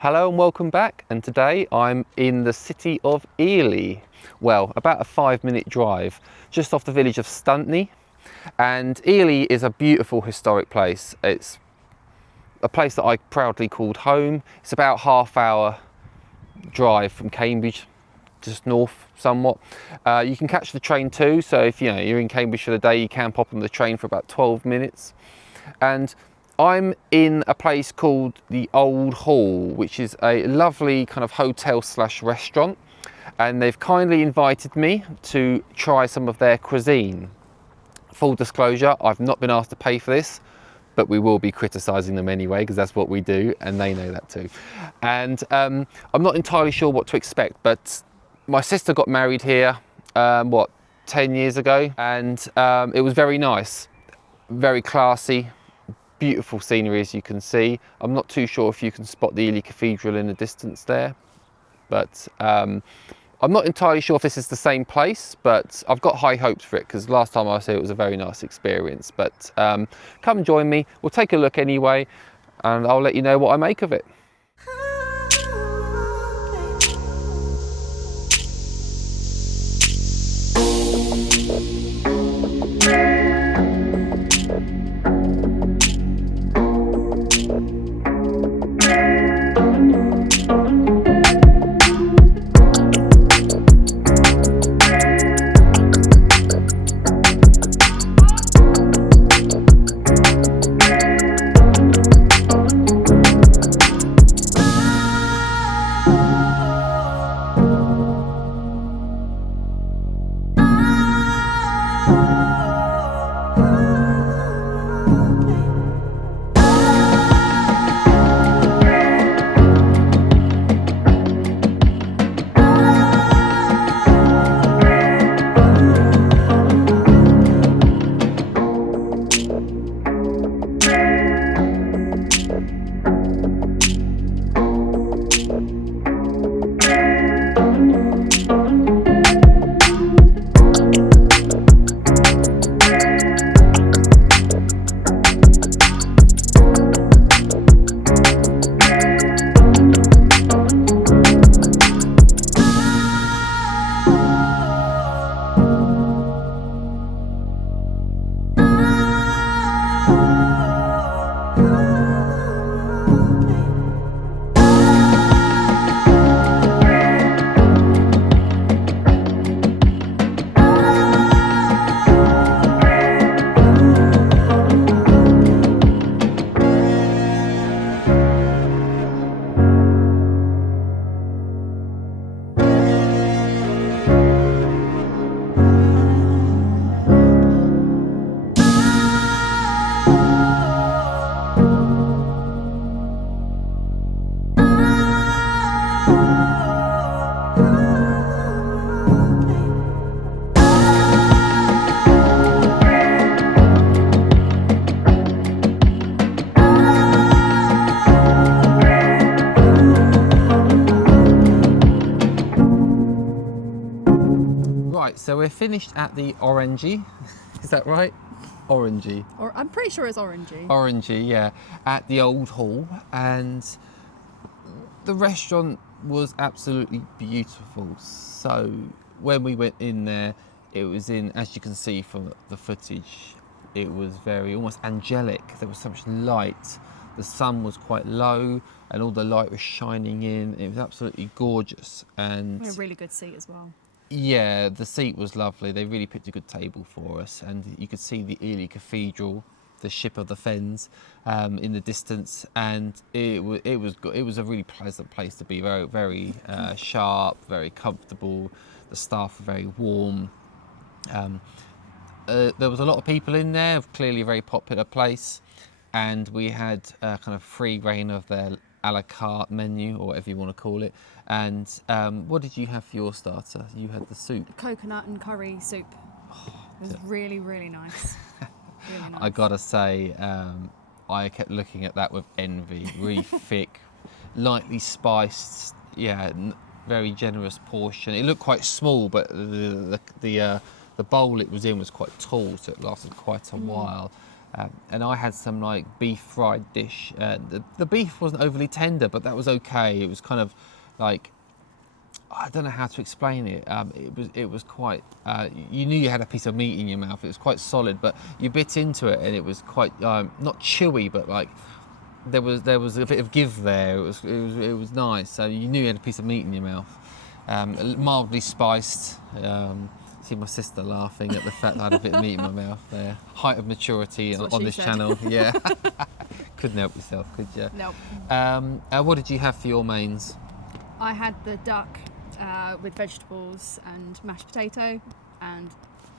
Hello and welcome back, and today I'm in the city of Ely. Well, about a 5-minute drive just off the village of Stuntney, and Ely is a beautiful historic place. It's a place that I proudly called home. It's about half-hour drive from Cambridge, just north somewhat. You can catch the train too, so if you're in Cambridge for the day, you can pop on the train for about 12 minutes. And I'm in a place called the Old Hall, which is a lovely kind of hotel slash restaurant, and they've kindly invited me to try some of their cuisine. Full disclosure, I've not been asked to pay for this, but we will be criticising them anyway, because that's what we do, and they know that too. And I'm not entirely sure what to expect, but my sister got married here, 10 years ago, and it was very nice, very classy, beautiful scenery as you can see. I'm not too sure if you can spot the Ely Cathedral in the distance there, but I'm not entirely sure if this is the same place, but I've got high hopes for it because last time I was here it was a very nice experience. But come join me, we'll take a look anyway, and I'll let you know what I make of it. Right, so we're finished at the Orangery. Is that right? Orangery. Or I'm pretty sure it's Orangery. Orangery, yeah, at the Old Hall, and the restaurant was absolutely beautiful. So when we went in there, it was as you can see from the footage, it was very almost angelic. There was so much light. The sun was quite low and all the light was shining in. It was absolutely gorgeous. And a really good seat as well. yeah, the seat was lovely. They really picked a good table for us, and you could see the Ely Cathedral, the ship of the Fens, in the distance, and it was a really pleasant place to be. Very, very sharp, very comfortable. The staff were very warm. There was a lot of people in there. Clearly, a very popular place, and we had kind of free reign of their a la carte menu, or whatever you want to call it. And what did you have for your starter? You had the soup. Coconut and curry soup. It was really, really nice. Really nice. I gotta say, I kept looking at that with envy. Really thick, lightly spiced, yeah, very generous portion. It looked quite small, but the bowl it was in was quite tall, so it lasted quite a while. And I had some like beef fried dish. The beef wasn't overly tender, but that was okay. It was kind of like, I don't know how to explain it. It was quite. You knew you had a piece of meat in your mouth. It was quite solid, but you bit into it and it was quite not chewy, but like there was a bit of give there. It was nice. So you knew you had a piece of meat in your mouth. Mildly spiced. See my sister laughing at the fact that I had a bit of meat in my mouth there. Height of maturity on this channel. Yeah. Couldn't help yourself, could you? Nope. What did you have for your mains? I had the duck with vegetables and mashed potato, and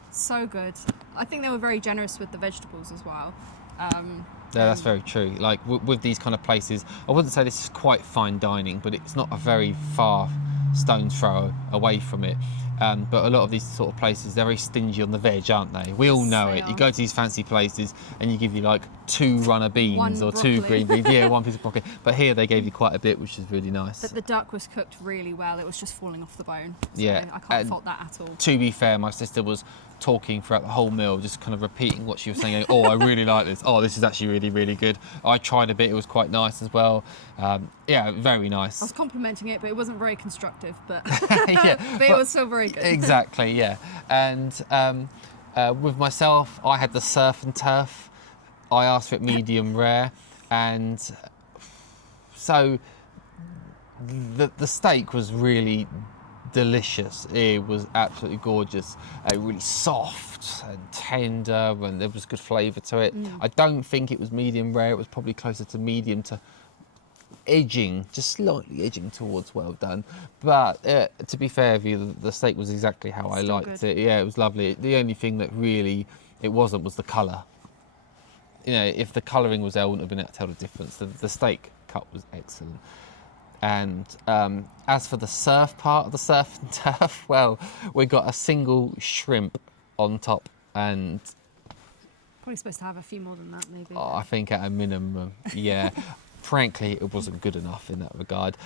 so good. I think they were very generous with the vegetables as well. Yeah, that's very true. Like with these kind of places, I wouldn't say this is quite fine dining, but it's not a very far stone's throw away from it. But a lot of these sort of places, they're very stingy on the veg, aren't they? We all know it. You go to these fancy places and you give you like 2 runner beans or 2 green beans. Yeah, 1 piece of broccoli. But here they gave you quite a bit, which is really nice. But the duck was cooked really well. It was just falling off the bone. So yeah, I can't fault that at all. To be fair, my sister was talking throughout the whole meal, just kind of repeating what she was saying. Oh, I really like this. Oh, this is actually really, really good. I tried a bit. It was quite nice as well. Yeah, very nice. I was complimenting it, but it wasn't very constructive. But, yeah, but it was still very good. Exactly, yeah. And with myself, I had the surf and turf. I asked for it medium rare, and so the steak was really delicious. It was absolutely gorgeous. Really soft and tender, and there was good flavour to it. I don't think it was medium rare. It was probably closer to medium to edging, just slightly edging towards well done. But to be fair with you, the steak was exactly how I liked it. Yeah, it was lovely. The only thing that really it wasn't was the colour. You know, if the colouring was there, I wouldn't have been able to tell the difference. The steak cut was excellent. And as for the surf part of the surf and turf, well, we got a single shrimp on top, and Probably supposed to have a few more than that, maybe. I think at a minimum, yeah. Frankly, it wasn't good enough in that regard.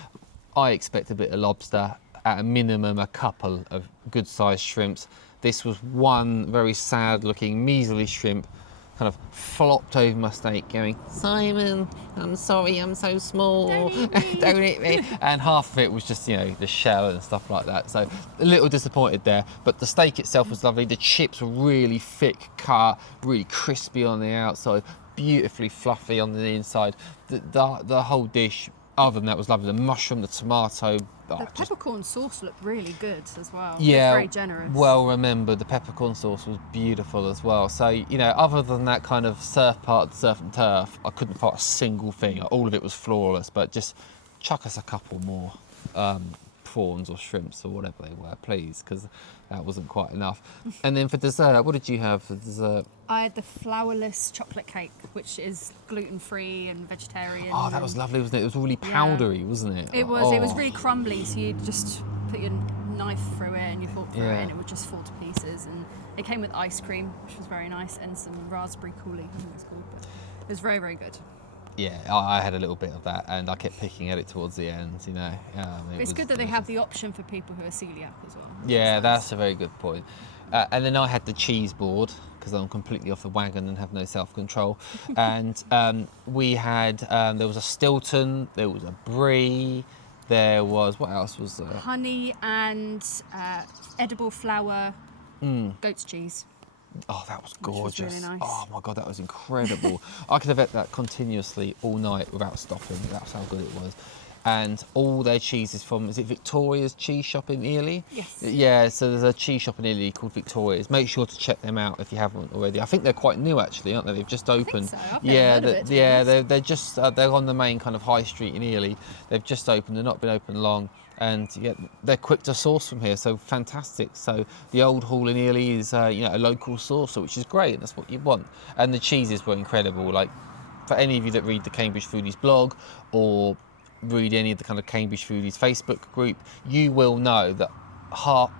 I expect a bit of lobster, at a minimum a couple of good-sized shrimps. This was one very sad-looking, measly shrimp, kind of flopped over my steak going, Simon, I'm sorry, I'm so small, don't eat me. And half of it was just, you know, the shell and stuff like that. So a little disappointed there, but the steak itself was lovely. The chips were really thick cut, really crispy on the outside, beautifully fluffy on the inside. The whole dish, other than that, was lovely. The mushroom, the tomato. The peppercorn sauce looked really good as well. Yeah, very generous. Well remembered. The peppercorn sauce was beautiful as well. So, you know, other than that kind of surf part, the surf and turf, I couldn't find a single thing. All of it was flawless, but just chuck us a couple more prawns or shrimps or whatever they were, please, because that wasn't quite enough. And then for dessert, what did you have for dessert? I had the flourless chocolate cake, which is gluten-free and vegetarian. Oh, that was lovely, wasn't it? It was really powdery, wasn't it? It was. It was really crumbly, so you just put your knife through it and you fork through it, and it would just fall to pieces. And it came with ice cream, which was very nice, and some raspberry coulis, I think it's called. But it was very, very good. Yeah, I had a little bit of that, and I kept picking at it towards the end, you know. It's good that they have the option for people who are celiac as well. Yeah, that's a very good point. And then I had the cheese board, because I'm completely off the wagon and have no self-control. And we had, there was a Stilton, there was a Brie, there was, what else was there? Honey and edible flour, goat's cheese. Oh, that was gorgeous. Which was really nice. Oh my God, that was incredible. I could have ate that continuously all night without stopping. That's how good it was. And all their cheese is from, is it Victoria's cheese shop in Ely? Yes. Yeah, so there's a cheese shop in Ely called Victoria's. Make sure to check them out if you haven't already. I think they're quite new actually, aren't they? They've just opened. I think so. I've never heard of it, they're just, they're on the main kind of high street in Ely. They've just opened, they've not been open long. And yeah, they're quick to source from here, so fantastic. So the Old Hall in Ely is, you know, a local sourcer, which is great. That's what you want. And the cheeses were incredible. Like, for any of you that read the Cambridge Foodies blog or read any of the kind of Cambridge Foodies Facebook group, you will know that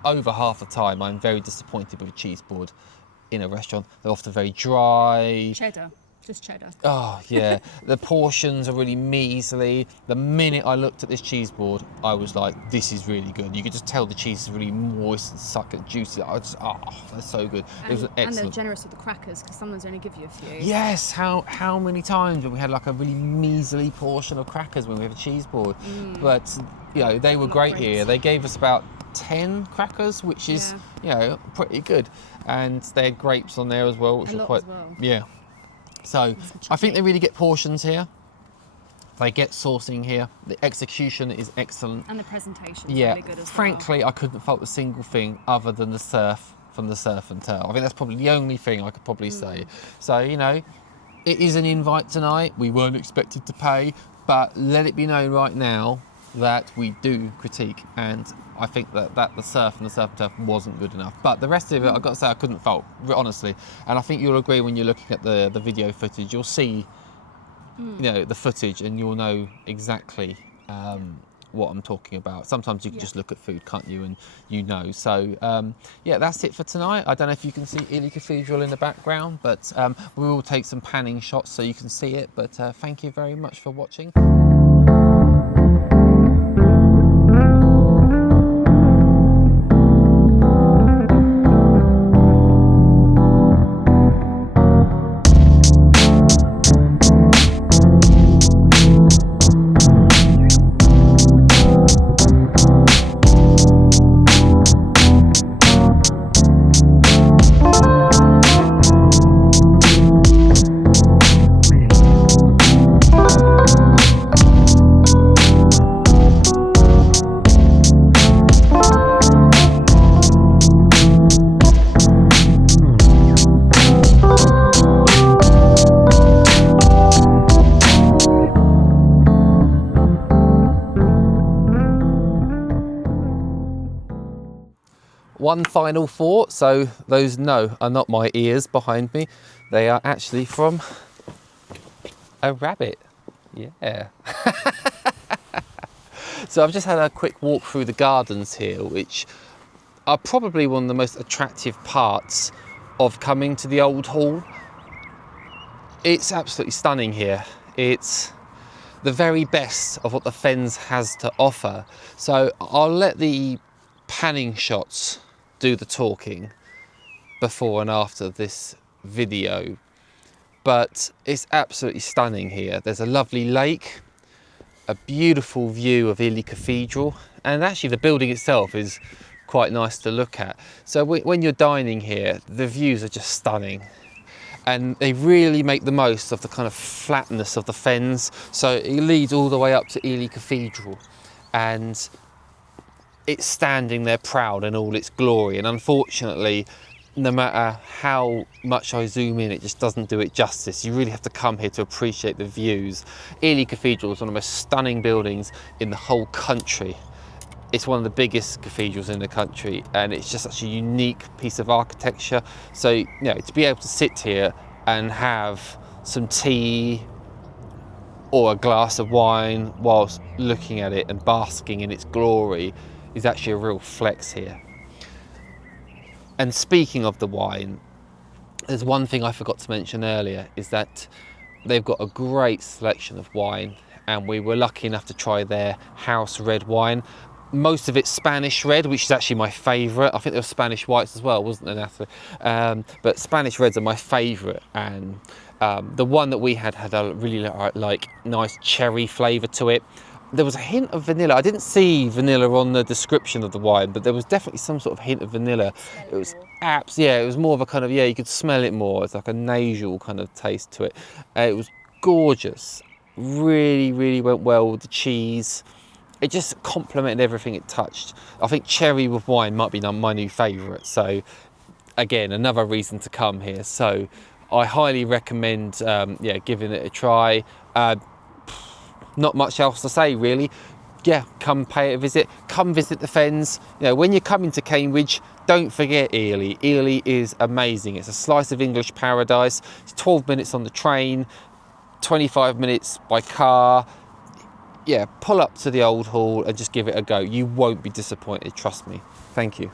over half the time I'm very disappointed with a cheese board in a restaurant. They're often very dry. Cheddar. Just cheddar. Oh yeah, the portions are really measly. The minute I looked at this cheese board, I was like, this is really good. You could just tell the cheese is really moist and suck and juicy. I just, that's so good. It was excellent. And they're generous with the crackers because sometimes they only give you a few. Yes, how many times have we had like a really measly portion of crackers when we have a cheese board? But you know, they were great here. They gave us about 10 crackers, which is you know, pretty good. And they had grapes on there as well, which were quite yeah. So I think they really get portions here. They get sourcing here. The execution is excellent. And the presentation is really good as frankly, well. I couldn't fault a single thing other than the surf from the Surf and Turf. I think that's probably the only thing I could probably say. So, you know, it is an invite tonight. We weren't expected to pay, but let it be known right now that we do critique, and I think that the surf and the Surf and Turf wasn't good enough. But the rest of it, I've got to say, I couldn't fault, honestly. And I think you'll agree when you're looking at the video footage, you'll see, you know, the footage, and you'll know exactly what I'm talking about. Sometimes you can just look at food, can't you, and you know. So yeah, that's it for tonight. I don't know if you can see Ely Cathedral in the background, but we will take some panning shots so you can see it. But thank you very much for watching. One final thought, so those are not my ears behind me. They are actually from a rabbit. Yeah. So I've just had a quick walk through the gardens here, which are probably one of the most attractive parts of coming to the Old Hall. It's absolutely stunning here. It's the very best of what the Fens has to offer. So I'll let the panning shots do the talking before and after this video, but it's absolutely stunning here. There's a lovely lake, a beautiful view of Ely Cathedral, and actually the building itself is quite nice to look at. So when you're dining here, the views are just stunning, and they really make the most of the kind of flatness of the Fens. So it leads all the way up to Ely Cathedral, and it's standing there proud in all its glory. And unfortunately, no matter how much I zoom in, it just doesn't do it justice. You really have to come here to appreciate the views. Ely Cathedral is one of the most stunning buildings in the whole country. It's one of the biggest cathedrals in the country, and it's just such a unique piece of architecture. So, you know, to be able to sit here and have some tea or a glass of wine whilst looking at it and basking in its glory is actually a real flex here. And speaking of the wine, there's one thing I forgot to mention earlier, is that they've got a great selection of wine, and we were lucky enough to try their house red wine. Most of it's Spanish red, which is actually my favourite. I think there were Spanish whites as well, wasn't there, Natalie? But Spanish reds are my favourite, and the one that we had a really like nice cherry flavour to it. There was a hint of vanilla. I didn't see vanilla on the description of the wine, but there was definitely some sort of hint of vanilla. It was it was more of a kind of, you could smell it more. It's like a nasal kind of taste to it. It was gorgeous. Really, really went well with the cheese. It just complemented everything it touched. I think cherry with wine might be my new favourite. So again, another reason to come here. So I highly recommend giving it a try. Not much else to say really. Yeah, come pay it a visit. Come visit the Fens. You know, when you're coming to Cambridge, don't forget Ely. Ely is amazing. It's a slice of English paradise. It's 12 minutes on the train, 25 minutes by car. Yeah, pull up to the Old Hall and just give it a go. You won't be disappointed, trust me. Thank you.